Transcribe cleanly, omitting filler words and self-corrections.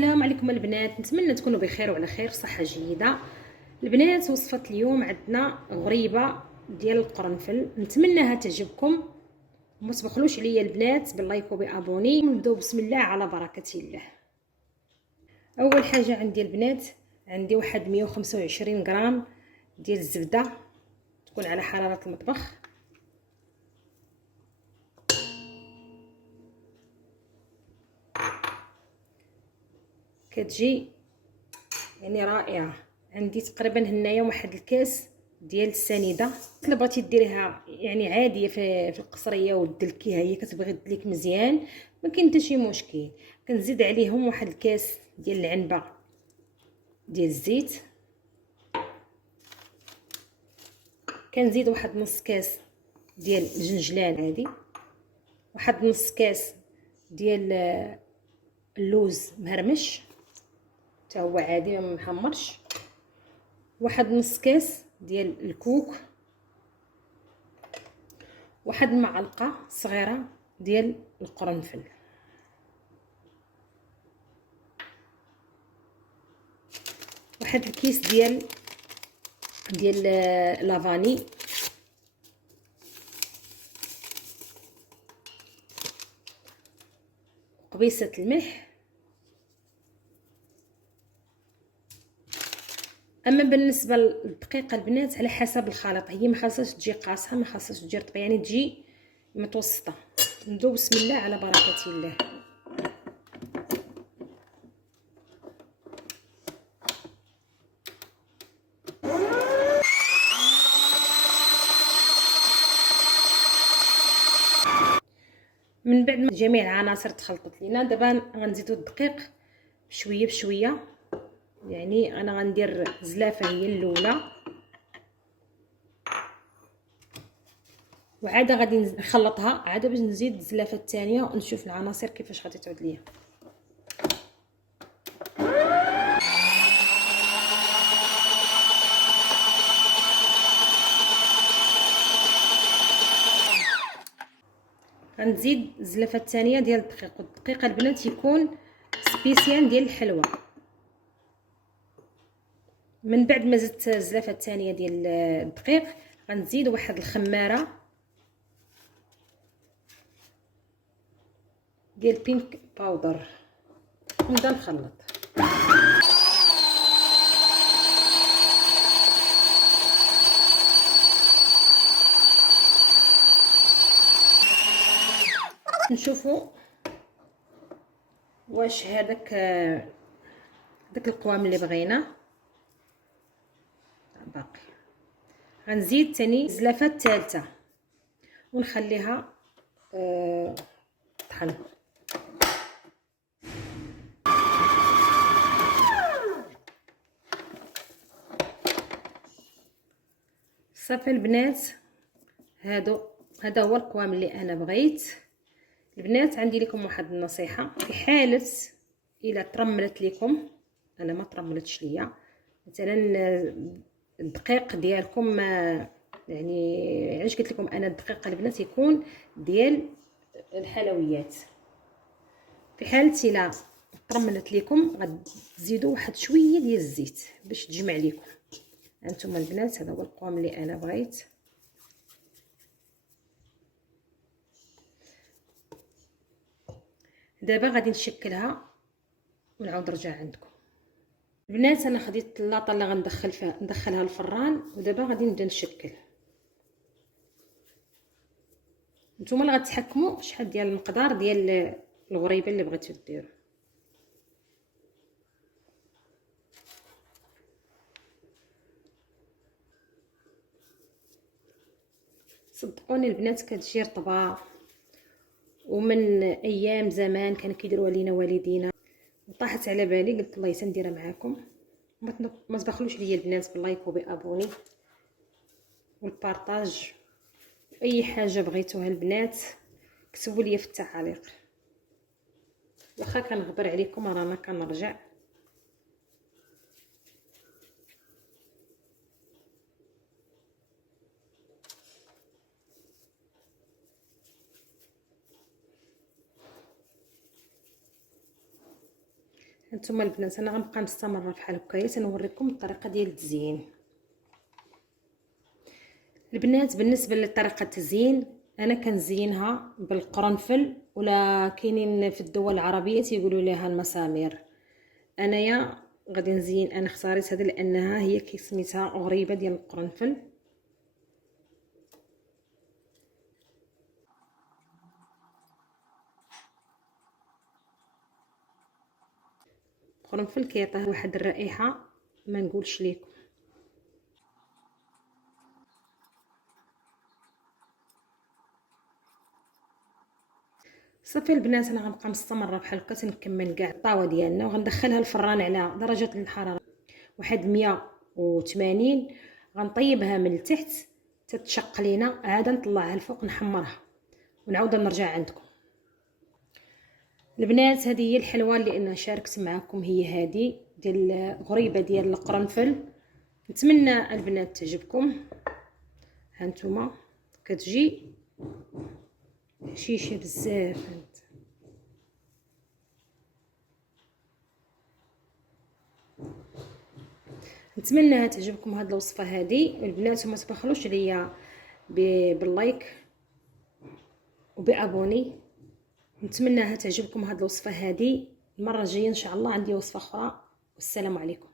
السلام عليكم البنات، نتمنى تكونوا بخير وعلى خير صحه جيده. البنات وصفه اليوم عندنا غريبه ديال القرنفل، نتمنىها تعجبكم. وما تبخلوش عليا البنات باللايك وبابوني. نبداو بسم الله على بركه الله. اول حاجه عندي البنات عندي واحد 125 غرام ديال الزبده تكون على حراره المطبخ. كتجي يعني رائعه. عندي تقريبا هنايا واحد الكاس ديال السنيده. الا بغيتي ديريها يعني عاديه في القصريه ودلكيها هي كتبغي تدليك مزيان ما كاين حتى شي مشكل. كنزيد عليهم واحد الكاس ديال العنبه ديال الزيت، كنزيد واحد نص كاس ديال الجنجلان عادي، واحد نص كاس ديال اللوز مهرمش حتى هو عادي ما محمرش، واحد نص كاس ديال الكوك، واحد معلقه صغيره ديال القرنفل، واحد الكيس ديال لافاني، قبيصه الملح. اما بالنسبه للدقيقه البنات على حسب الخليط، هي ما خاصهاش تجي قاصحه ما خاصهاش تجي رطبه، يعني تجي متوسطه. نبداو بسم الله على بركه الله. من بعد ما جميع العناصر تخلطت لينا، دابا غنزيدو الدقيق بشويه بشويه. يعني انا غندير زلافه هي الاولى، وعاده غادي نخلطها عاده باش نزيد الزلافه الثانيه ونشوف العناصر كيفاش غادي تعود ليا. غنزيد الزلافه الثانيه ديال الدقيق، والدقيق البنات يكون سبيسيال ديال الحلوى. من بعد ما زدت الزلافه الثانيه ديال الدقيق غنزيد واحد الخماره ديال بينك باودر ونبدا نخلط. نشوفوا واش هذاك القوام اللي بغينا باقي. غنزيد ثاني الزلافه الثالثه ونخليها طحن. صافي البنات، هذا هو القوام اللي انا بغيت. البنات عندي لكم واحد النصيحه، في حاله الا ترملت لكم، انا ما ترملتش ليا مثلا الدقيق ديالكم، يعني علاش قلت لكم انا الدقيق البنات يكون ديال الحلويات. في حاله الا ترملت لكم غتزيدوا واحد شويه ديال الزيت باش تجمع لكم. انتم البنات هذا هو القوام اللي انا بغيت. دابا غادي نشكلها ونعاود نرجع عندكم. البنات انا خديت اللاطه اللي ندخلها الفران، ودابا غادي نبدا نشكل. نتوما اللي غتحكموا شحال ديال المقدار ديال الغريبه اللي بغيتو ديروا. صدقوني البنات كتجي رطبه، ومن ايام زمان كانوا كيديروها لينا والدينا، وطاحت على بالي قلت الله نديرها معاكم. ما تبخلوش ليا البنات باللايك وبابوني والبارطاج. اي حاجه بغيتوها البنات كتبوا لي في التعاليق. واخا كنغبر عليكم رانا كنرجع. هانتوما البنات انا غنبقى مستمره بحال هكايا تنوريكم الطريقه ديال التزيين. البنات بالنسبه لطريقه التزيين انا كنزينها بالقرنفل، ولا كاينين في الدول العربيه تيقولوا ليها المسامير. انايا غادي نزين، انا اختاريت هذه لانها هي سميتها غريبه ديال القرنفل. القرنفل كيعطيه واحد الرائحه ما نقولش لكم. صافي البنات انا غنبقى مستمره بحال هكا تنكمل كاع الطاوه ديالنا، وغندخلها الفران على درجه الحراره واحد 180. غنطيبها من التحت تتشق لينا، عاد نطلعها الفوق نحمرها ونعاود نرجع عندكم. البنات هذه هي الحلوه اللي انا شاركت معكم، هي هذه ديال غريبه ديال القرنفل. نتمنى البنات تعجبكم. هانتوما كتجي هشيشه بزاف. نتمنى تعجبكم هذه الوصفه هذه البنات، وما تبخلوش عليا باللايك وبابوني. نتمنى تعجبكم هذه الوصفه هذه. المره الجايه ان شاء الله عندي وصفه اخرى، والسلام عليكم.